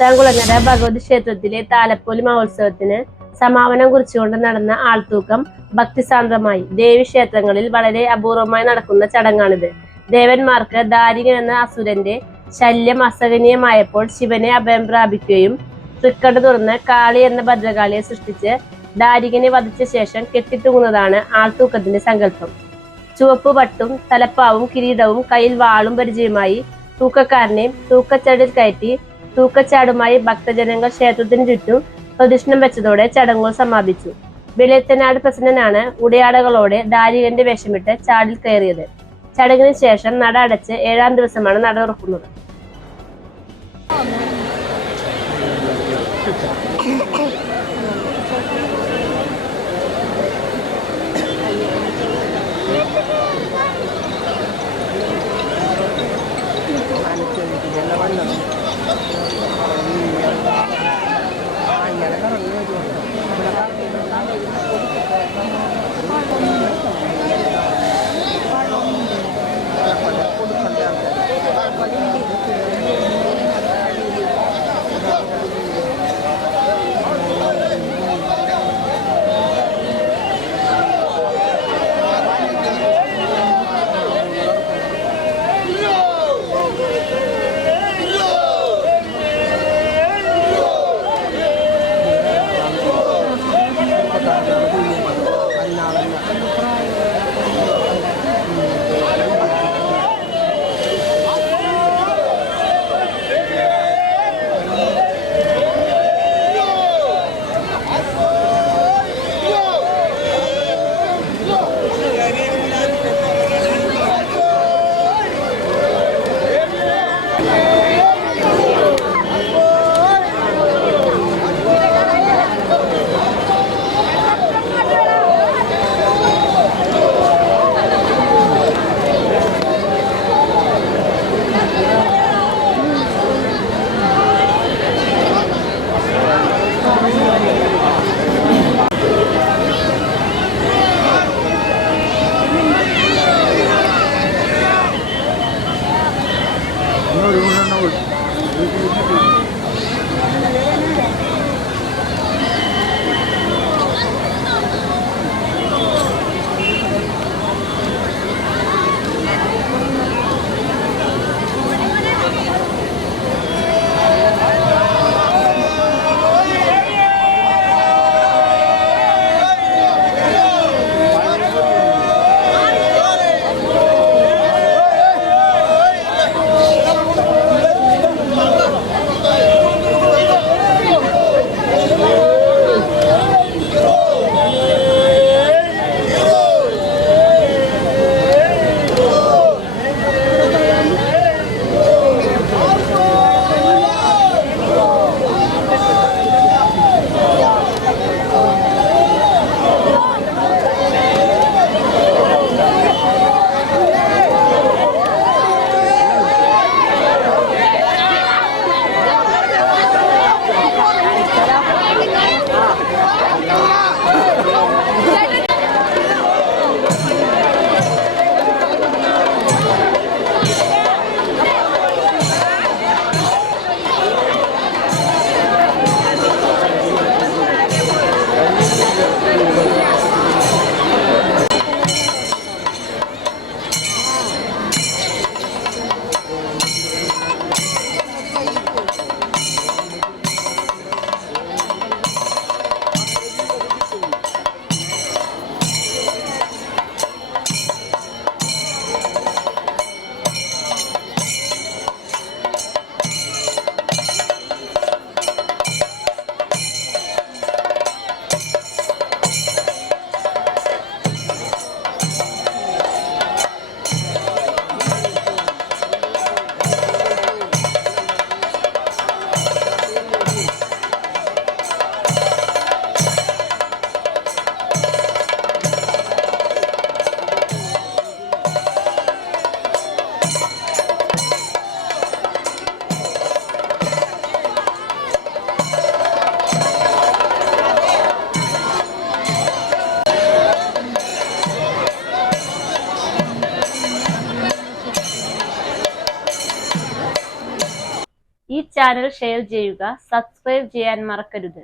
താങ്കുളങ്ങര ഭഗവതി ക്ഷേത്രത്തിലെ താലപ്പൊലി മഹോത്സവത്തിന് സമാപനം കുറിച്ചുകൊണ്ട് നടന്ന ആൾത്തൂക്കം ഭക്തിസാന്ദ്രമായി. ദേവീക്ഷേത്രങ്ങളിൽ വളരെ അപൂർവമായി നടക്കുന്ന ചടങ്ങാണിത്. ദേവന്മാർക്ക് ദാരികൻ എന്ന അസുരന്റെ ശല്യം അസഹനീയമായപ്പോൾ ശിവനെ അഭയം പ്രാപിക്കുകയും തൃക്കണ്ണു തുറന്ന് കാളി എന്ന ഭദ്രകാളിയെ സൃഷ്ടിച്ച് ദാരികനെ വധിച്ച ശേഷം കെട്ടിത്തൂങ്ങുന്നതാണ് ആൾത്തൂക്കത്തിന്റെ സങ്കല്പം. ചുവപ്പ് പട്ടും തലപ്പാവും കിരീടവും കയ്യിൽ വാളും പരിചയമായി തൂക്കക്കാരനെ തൂക്കച്ചടിൽ കയറ്റി തൂക്കച്ചാടുമായി ഭക്തജനങ്ങൾ ക്ഷേത്രത്തിന് ചുറ്റും പ്രദക്ഷിണം വെച്ചതോടെ ചടങ്ങുകൾ സമാപിച്ചു. വെളിയത്തനാട് പ്രസിഡന്റാണ് ഉടയാടകളോടെ ദാരികന്റെ വേഷമിട്ട് ചാടിൽ കയറിയത്. ചടങ്ങിന് ശേഷം നട അടച്ച് 7-ാം ദിവസമാണ് നട തുറക്കുന്നത്. ചാനൽ ഷെയർ ചെയ്യുക, സബ്സ്ക്രൈബ് ചെയ്യാൻ മറക്കരുത്.